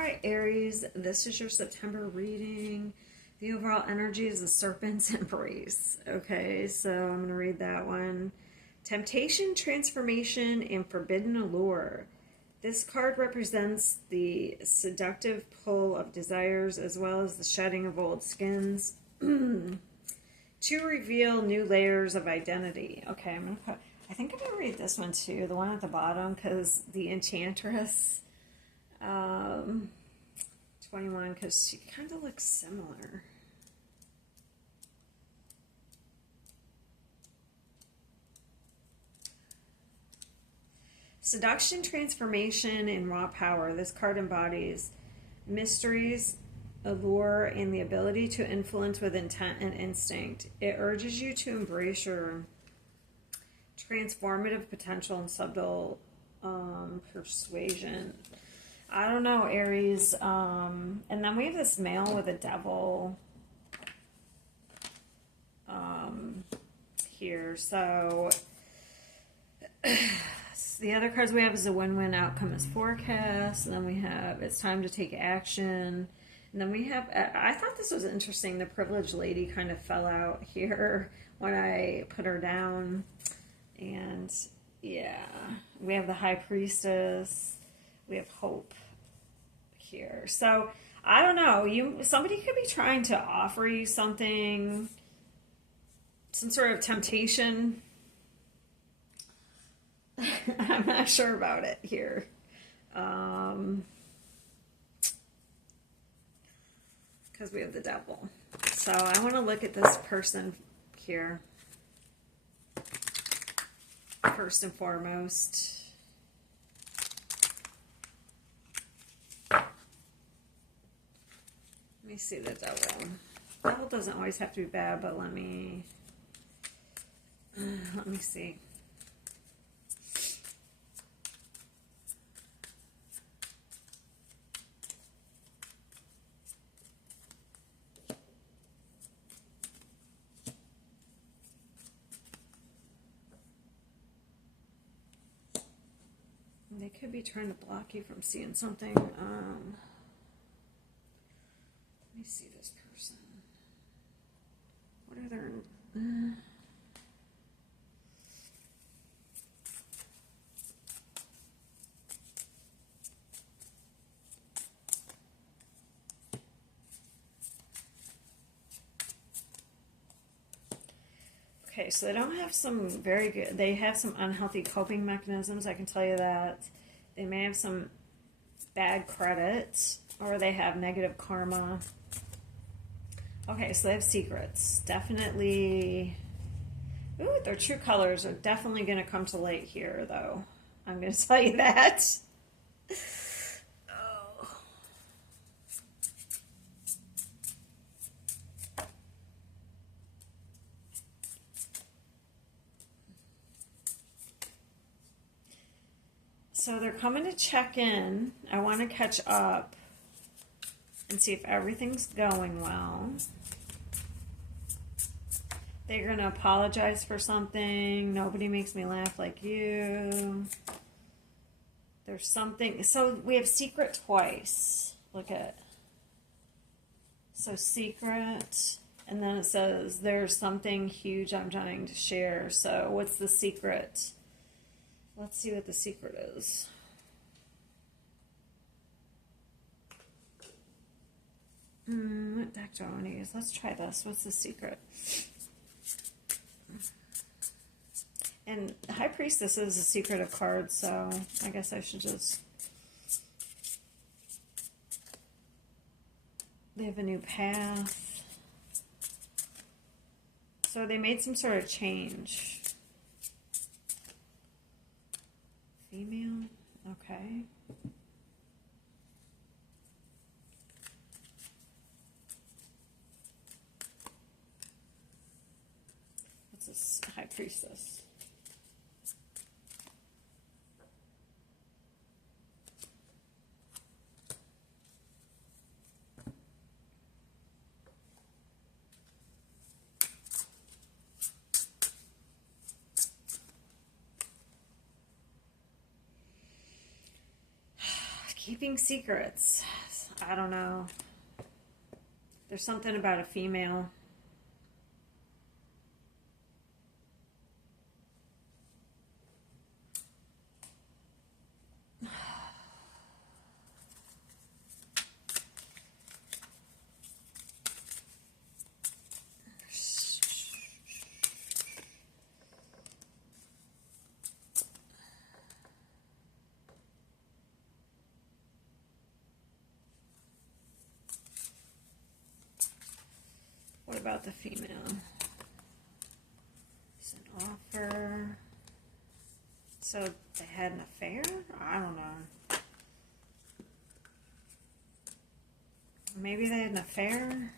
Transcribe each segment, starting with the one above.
right, Aries, this is your September reading. The overall energy is the serpent's embrace. Okay, so I'm going to read that one. Temptation, transformation, and forbidden allure. This card represents the seductive pull of desires as well as the shedding of old skins to reveal new layers of identity. Okay, I think I'm going to read this one too, the one at the bottom, because the Enchantress. 21, because she kind of looks similar. Seduction, transformation, and raw power. This card embodies mysteries, allure, and the ability to influence with intent and instinct. It urges you to embrace your transformative potential and subtle persuasion. I don't know, Aries. And then we have this male with a devil here. So the other cards we have is a win-win outcome as forecast. And then we have it's time to take action. And then we have, I thought this was interesting. The privileged lady kind of fell out here when I put her down. And yeah, we have the high priestess. We have hope here. So I don't know. Somebody could be trying to offer you something, some sort of temptation. I'm not sure about it here. Because we have the devil. So I want to look at this person here. First and foremost. Let me see the devil. Devil doesn't always have to be bad, but let me see. They could be trying to block you from seeing something. Let me see this person. What are their... Okay, so they don't have some very good... They have some unhealthy coping mechanisms, I can tell you that. They may have some bad credit, or they have negative karma. Okay, so they have secrets. Definitely... Ooh, their true colors are definitely going to come to light here, though. I'm going to tell you that. Oh. So they're coming to check in. I want to catch up and see if everything's going well. They're going to apologize for something. Nobody makes me laugh like you. There's something. So we have secret twice. Look at. So secret. And then it says there's something huge I'm trying to share. So what's the secret? Let's see what the secret is. What deck do I want to use? Let's try this. What's the secret? And High Priestess is a secret of cards, so I guess I should just... They have a new path. So they made some sort of change. Female? Okay. What's this? High Priestess. Keeping secrets. I don't know. There's something about a female. What about the female? It's an offer. So they had an affair? I don't know. Maybe they had an affair?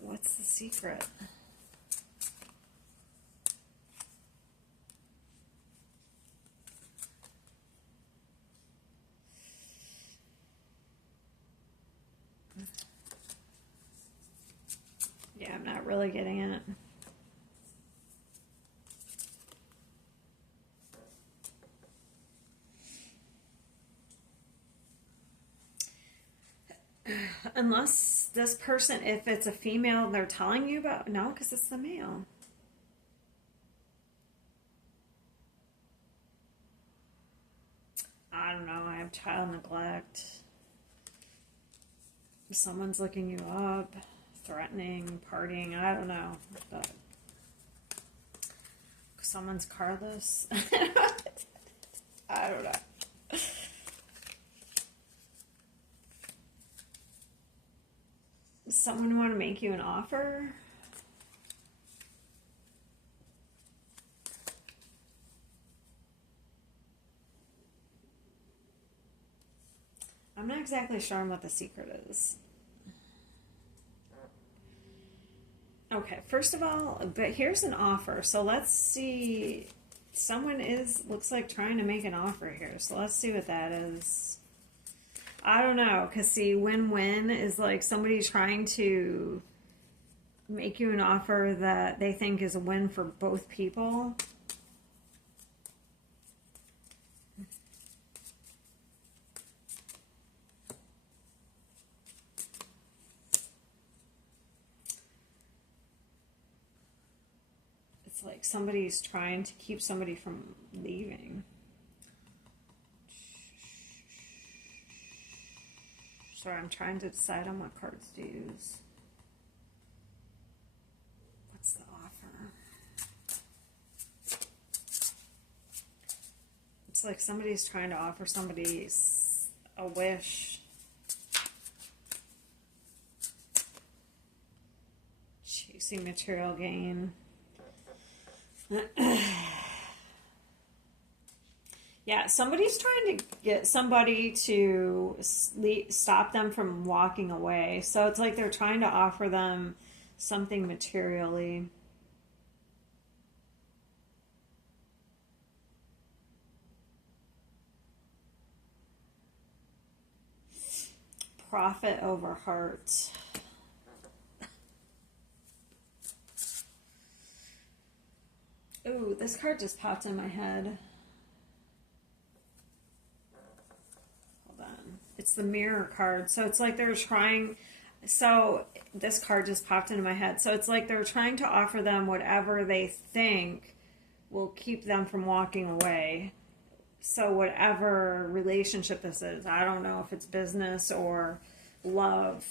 What's the secret? Yeah, I'm not really getting it. Unless this person, if it's a female, they're telling you about, no, because it's the male. I don't know, I have child neglect. Someone's looking you up, threatening, partying, I don't know. But someone's carless. I don't know. Someone want to make you an offer? I'm not exactly sure on what the secret is. Okay, first of all, but here's an offer. So let's see. Someone looks like trying to make an offer here. So let's see what that is. I don't know, because see, win-win is like somebody trying to make you an offer that they think is a win for both people. It's like somebody's trying to keep somebody from leaving. Sorry, I'm trying to decide on what cards to use. What's the offer? It's like somebody's trying to offer somebody a wish. Chasing material gain. Yeah, somebody's trying to get somebody to stop them from walking away. So it's like they're trying to offer them something materially. Profit over heart. Ooh, this card just popped in my head. It's the mirror card. So it's like they're trying, so this card just popped into my head. So it's like they're trying to offer them whatever they think will keep them from walking away. So whatever relationship this is, I don't know if it's business or love.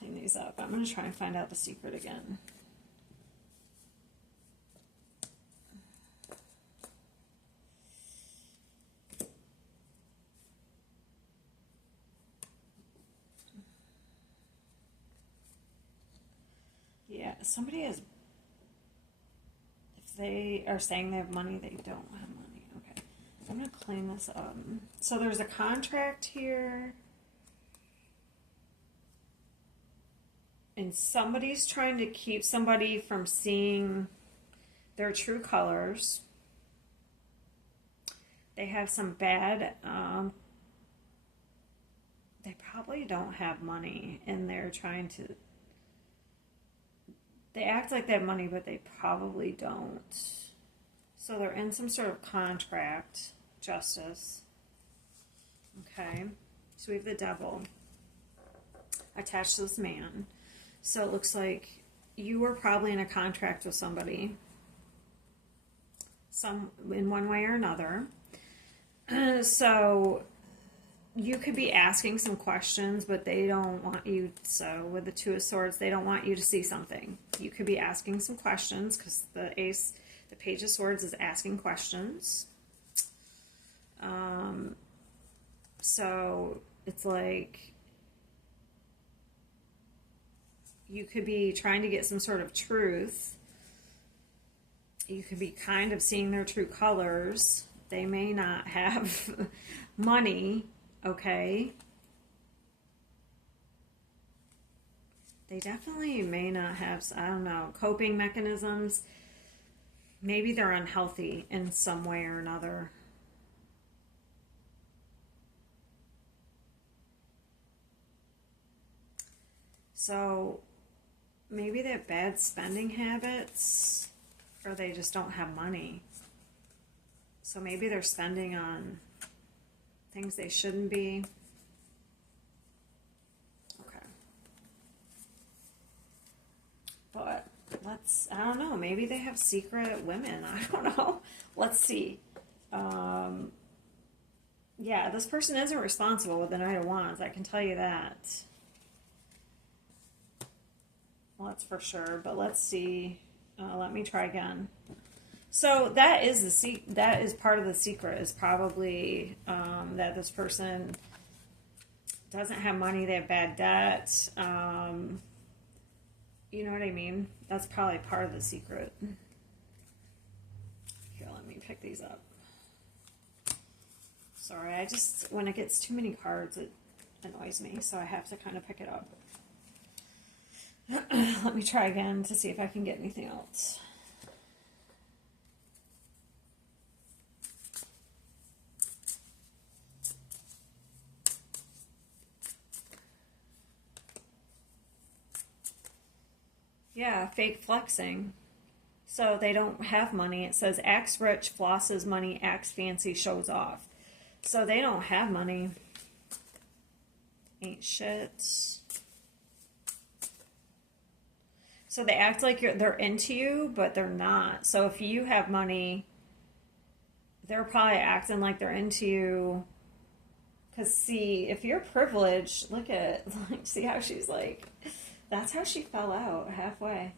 Clean these up. I'm going to try and find out the secret again. Yeah, somebody is, if they are saying they have money, they don't have money. Okay. I'm going to clean this up. So there's a contract here. And somebody's trying to keep somebody from seeing their true colors. They have some bad, they probably don't have money, and they're trying to, they act like they have money, but they probably don't. So they're in some sort of contract, justice. Okay, so we have the devil attached to this man. So it looks like you were probably in a contract with somebody, in one way or another. So you could be asking some questions, but they don't want you. So with the Two of Swords, they don't want you to see something. You could be asking some questions because the Page of Swords is asking questions. So it's like you could be trying to get some sort of truth. You could be kind of seeing their true colors. They may not have money, okay? They definitely may not have, I don't know, coping mechanisms. Maybe they're unhealthy in some way or another. So maybe they have bad spending habits, or they just don't have money. So maybe they're spending on things they shouldn't be. Okay. But I don't know, maybe they have secret women. I don't know. Let's see. Yeah, this person isn't responsible with the Knight of Wands. I can tell you that. Well, that's for sure. But let's see. Let me try again. So that is part of the secret, is probably that this person doesn't have money, they have bad debt. You know what I mean? That's probably part of the secret. Here, let me pick these up. Sorry, when it gets too many cards, it annoys me, so I have to kind of pick it up. Let me try again to see if I can get anything else. Yeah, fake flexing. So they don't have money. It says acts rich, flosses money, acts fancy, shows off. So they don't have money. Ain't shit. So they act like they're into you, but they're not. So if you have money, they're probably acting like they're into you. Because see, if you're privileged, look at, like, see how she's like, that's how she fell out halfway.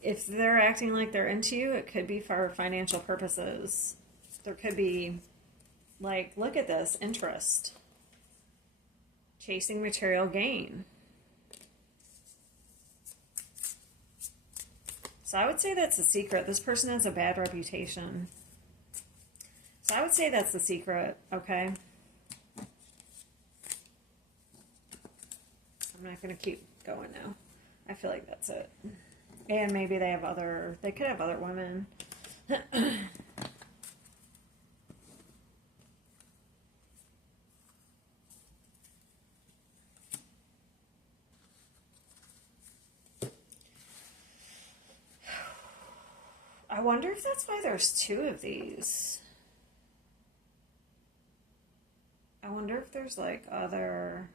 If they're acting like they're into you, it could be for financial purposes. There could be, like, look at this, interest. Chasing material gain. So I would say that's the secret. This person has a bad reputation. So I would say that's the secret, okay? I'm not going to keep going now. I feel like that's it. And maybe they could have other women. I wonder if that's why there's two of these. I wonder if there's like other...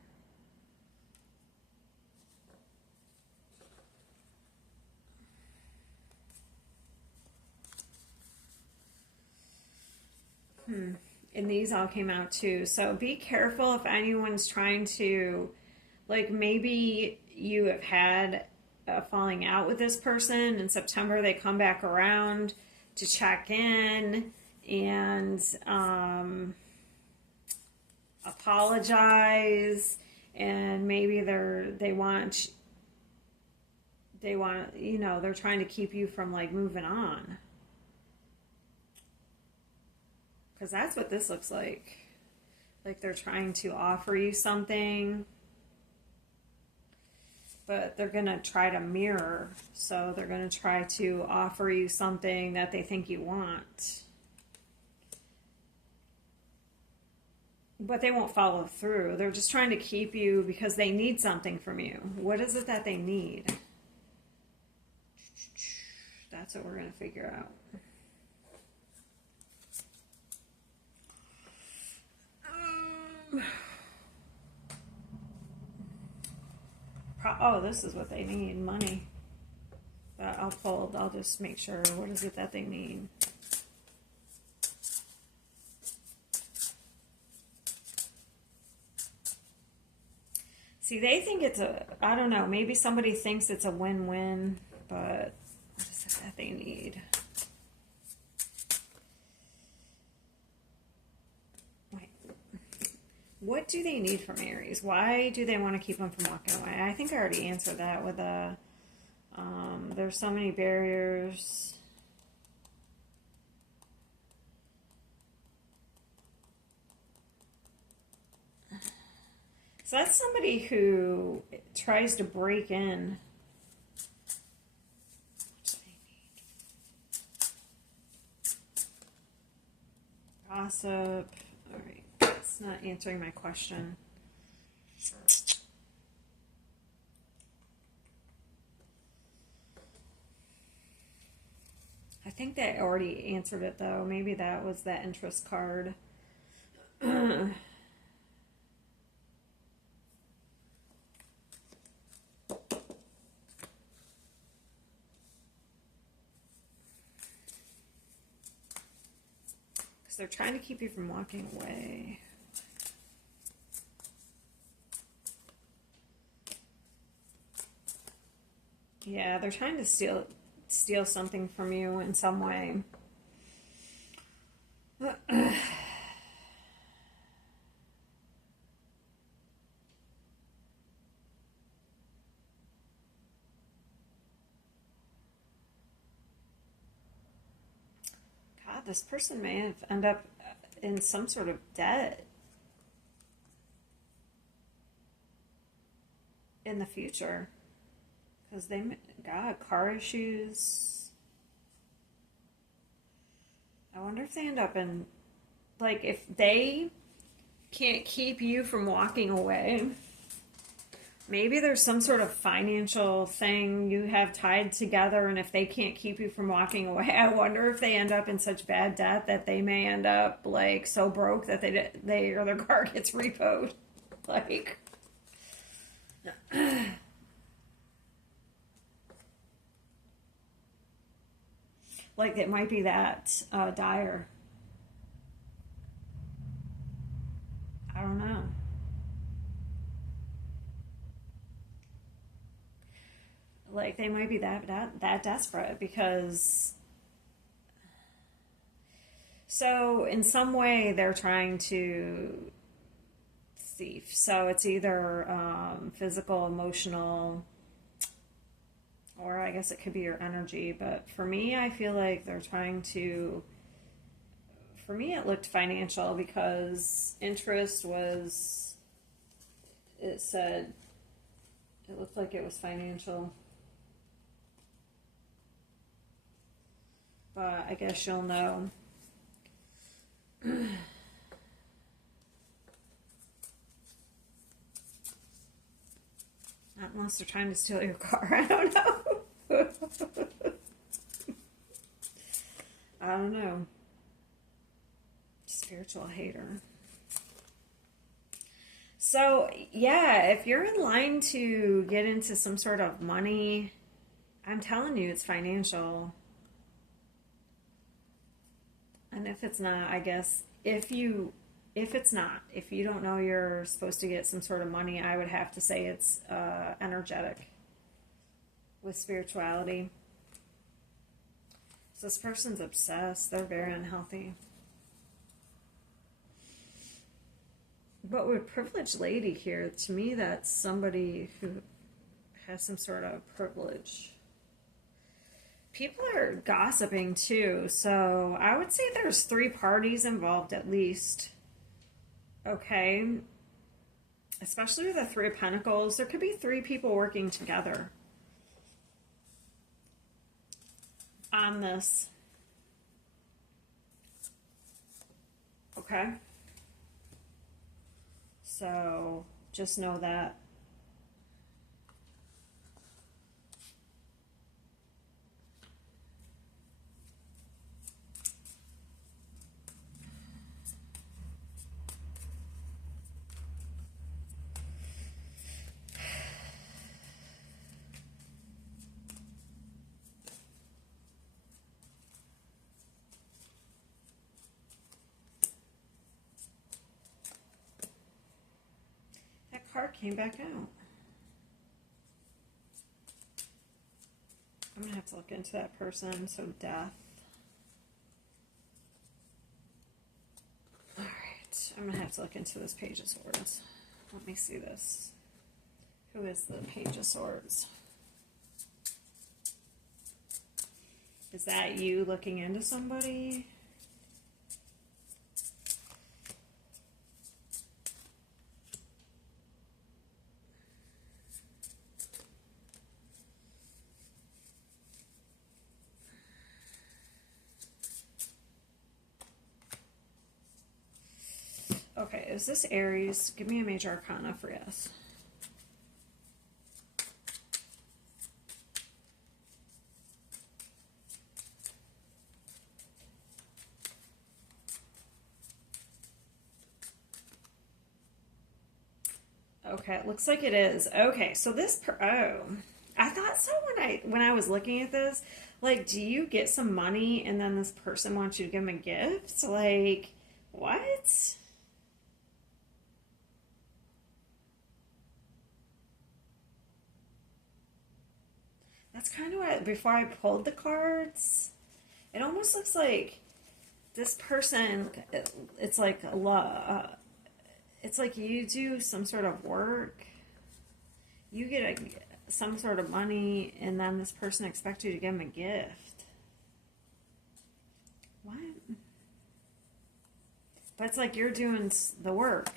And these all came out too. So be careful if anyone's trying to, like, maybe you have had a falling out with this person. In September, they come back around to check in and apologize. And maybe they want they want, you know, they're trying to keep you from like moving on. Because that's what this looks like. Like they're trying to offer you something, but they're going to try to mirror. So they're going to try to offer you something that they think you want. But they won't follow through. They're just trying to keep you because they need something from you. What is it that they need? That's what we're going to figure out. Oh, this is what they need, money. But I'll just make sure. What is it that they need? See, they think it's I don't know, maybe somebody thinks it's a win-win, but what is it that they need? Wait. What do they need from Aries? Why do they want to keep them from walking away? I think I already answered that with there's so many barriers. So that's somebody who tries to break in. What do they need? Gossip. All right. It's not answering my question. I think they already answered it, though. Maybe that was that interest card. They're trying to keep you from walking away. Yeah, they're trying to steal something from you in some way. God, this person may have ended up in some sort of debt in the future. Because they got car issues. I wonder if they end up in, like, if they can't keep you from walking away, maybe there's some sort of financial thing you have tied together, and if they can't keep you from walking away, I wonder if they end up in such bad debt that they may end up, like, so broke that they or their car gets repoed. Like... like it might be that dire. I don't know. Like they might be that desperate because. So in some way they're trying to thief. So it's either physical, emotional. Or I guess it could be your energy. But for me, I feel like they're trying to... For me, it looked financial because interest was... It said... It looked like it was financial. But I guess you'll know. Not unless they're trying to steal your car. I don't know. I don't know. Spiritual hater. So, yeah, if you're in line to get into some sort of money, I'm telling you, it's financial. And if it's not, I guess, if you don't know you're supposed to get some sort of money, I would have to say it's energetic with spirituality. So this person's obsessed. They're very unhealthy. But with privileged lady here, to me, that's somebody who has some sort of privilege. People are gossiping too, so I would say there's 3 parties involved at least. Okay. Especially with the 3 of Pentacles, there could be 3 people working together on this. Okay. So just know that. Card came back out. I'm gonna have to look into that person. So death. All right, I'm gonna have to look into this Page of Swords. Let me see this. Who is the Page of Swords? Is that you looking into somebody? Okay, is this Aries? Give me a major arcana for yes. Okay, it looks like it is. Okay, so this I thought so when I was looking at this. Like, do you get some money and then this person wants you to give them a gift? Like, what? That's kind of what, before I pulled the cards, it almost looks like this person, it's like it's like you do some sort of work, you get some sort of money, and then this person expects you to give them a gift. What? But it's like you're doing the work.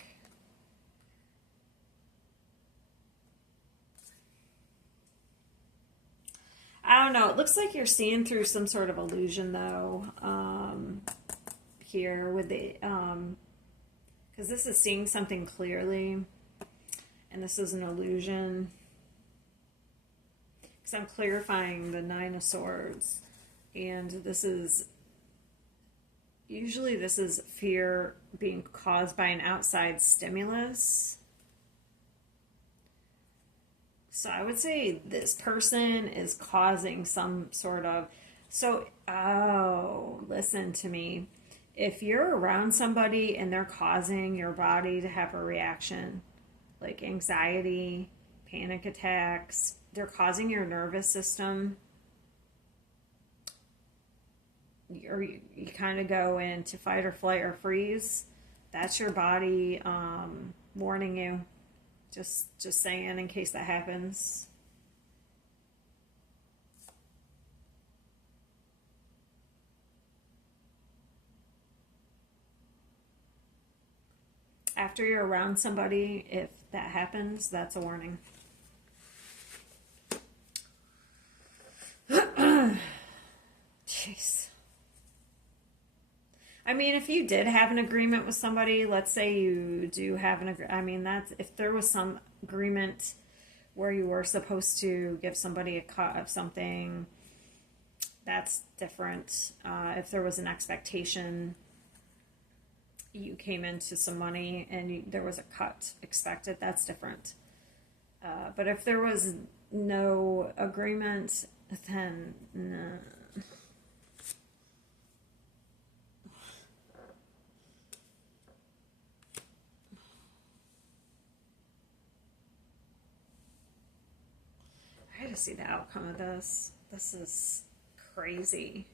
I don't know. It looks like you're seeing through some sort of illusion, though. Here with the because this is seeing something clearly, and this is an illusion. Because I'm clarifying the 9 of Swords, and this is usually fear being caused by an outside stimulus. So I would say this person is causing some sort of... So, oh, listen to me. If you're around somebody and they're causing your body to have a reaction, like anxiety, panic attacks, they're causing your nervous system, or you kind of go into fight or flight or freeze, that's your body warning you. Just saying, in case that happens. After you're around somebody, if that happens, that's a warning. Jeez. I mean, if you did have an agreement with somebody, let's say you do have an agreement. I mean, that's if there was some agreement where you were supposed to give somebody a cut of something, that's different. If there was an expectation, you came into some money and there was a cut expected, that's different. But if there was no agreement, then no. I had to see the outcome of this. This is crazy.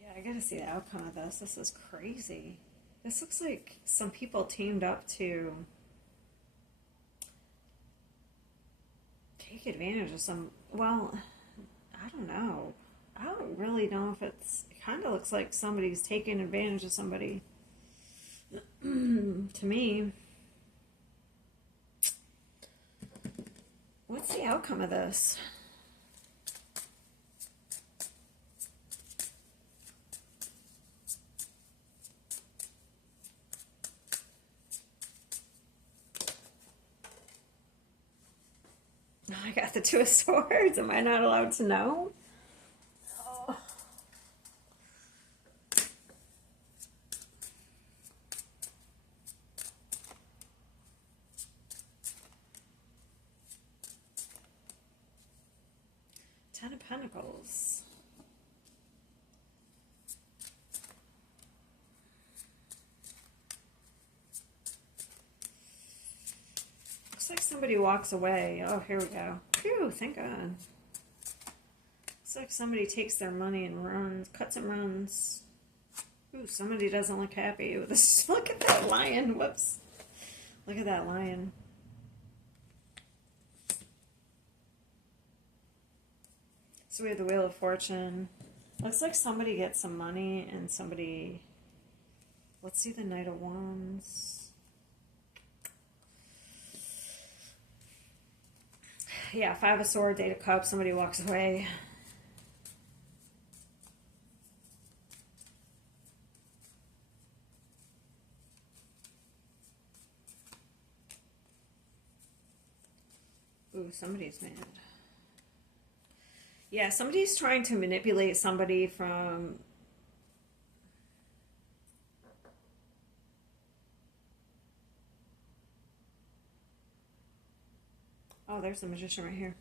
Yeah, I gotta gotta see the outcome of this. This is crazy. This looks like some people teamed up to take advantage of some. Well, I don't know. I don't really know if it's. It kind of looks like somebody's taking advantage of somebody. To me. What's the outcome of this? I got the Two of Swords. Am I not allowed to know? Oh. Ten of Pentacles. Looks like somebody walks away. Oh, here we go. Phew, thank God. Looks like somebody takes their money and runs, cuts and runs. Ooh, somebody doesn't look happy with this. Look at that lion. Whoops. Look at that lion. So we have the Wheel of Fortune. Looks like somebody gets some money and somebody... Let's see the Knight of Wands. Yeah, Five of Swords, Eight of Cups. Somebody walks away. Ooh, somebody's mad. Yeah, somebody's trying to manipulate somebody from... Oh, there's the Magician right here.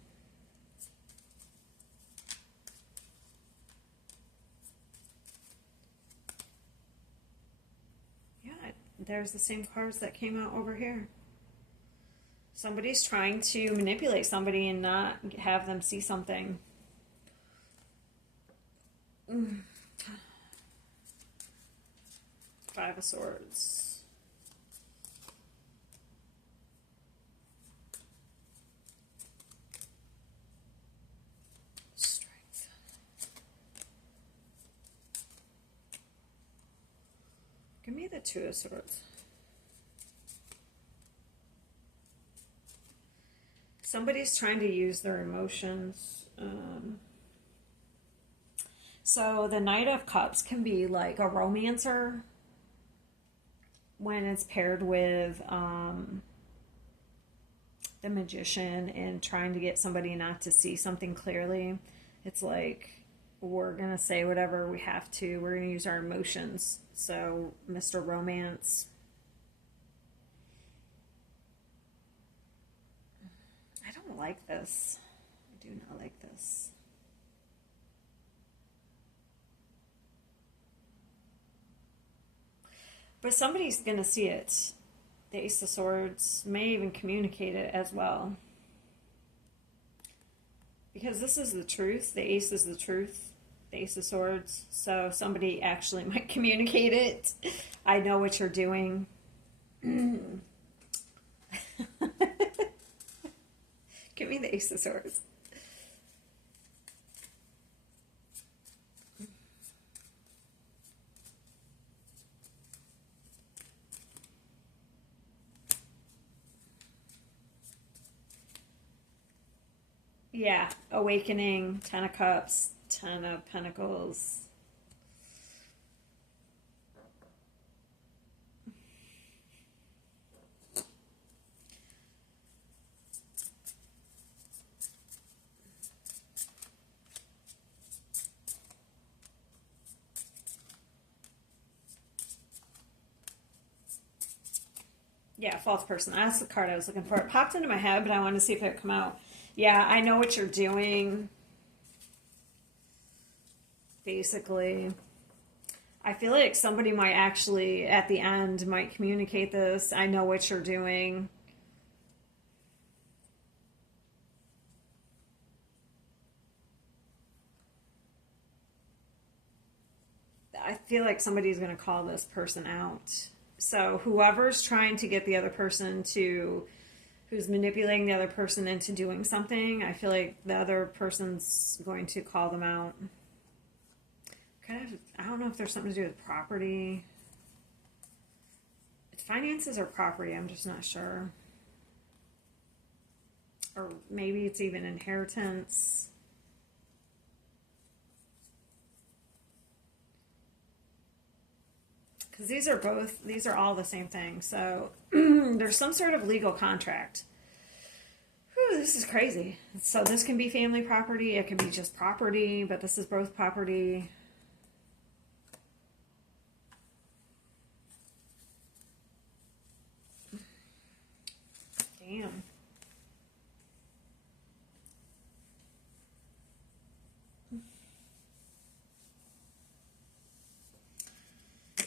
Yeah, there's the same cards that came out over here. Somebody's trying to manipulate somebody and not have them see something. Five of Swords. Give me the Two of Swords. Somebody's trying to use their emotions. So the Knight of Cups can be like a romancer when it's paired with the Magician and trying to get somebody not to see something clearly. It's like, we're going to say whatever we have to. We're going to use our emotions. So, Mr. Romance. I don't like this. I do not like this. But somebody's going to see it. The Ace of Swords may even communicate it as well. Because this is the truth. The Ace is the truth. The Ace of Swords. So somebody actually might communicate it. I know what you're doing. Give me the Ace of Swords. Yeah, Awakening, Ten of Cups, Ten of Pentacles. Yeah, false person. That's the card I was looking for. It popped into my head, but I wanted to see if it would come out. Yeah, I know what you're doing. Basically. I feel like somebody might actually, at the end, might communicate this. I know what you're doing. feel like somebody's going to call this person out. So whoever's trying to get the other person to, who's manipulating the other person into doing something, I feel like the other person's going to call them out. Kind of, I don't know if there's something to do with property. Finances or property, I'm just not sure. Or maybe it's even inheritance. Because these are all the same thing. So there's some sort of legal contract. Whew, this is crazy. So this can be family property. It can be just property, but this is both property. Damn.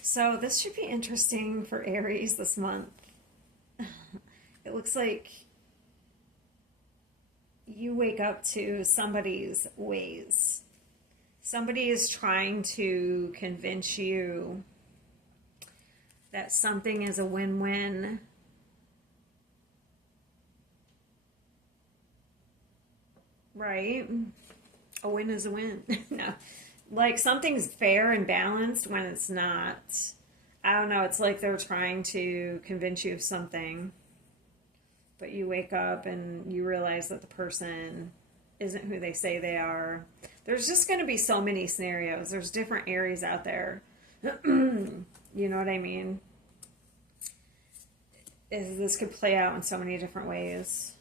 So this should be interesting for Aries this month. It looks like you wake up to somebody's ways. Somebody is trying to convince you that something is a win-win. Right? A win is a win. No. Like something's fair and balanced when it's not. I don't know. It's like they're trying to convince you of something, but you wake up and you realize that the person isn't who they say they are. There's just going to be so many scenarios. There's different Aries out there. You know what I mean? This could play out in so many different ways.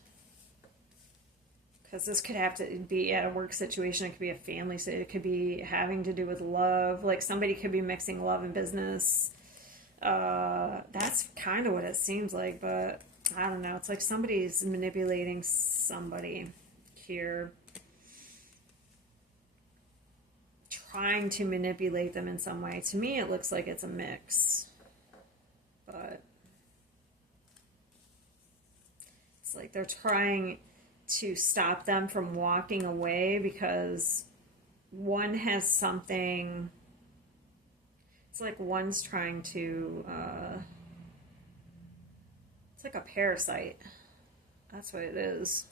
Because this could have to be at a work situation. It could be a family. It could be having to do with love. Like somebody could be mixing love and business. That's kind of what it seems like. But I don't know. It's like somebody's manipulating somebody here. Trying to manipulate them in some way. To me, it looks like it's a mix. But it's like they're trying to stop them from walking away because one has something. It's like one's trying to it's like a parasite. That's what it is.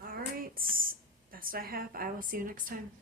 All right, best I have. I will see you next time.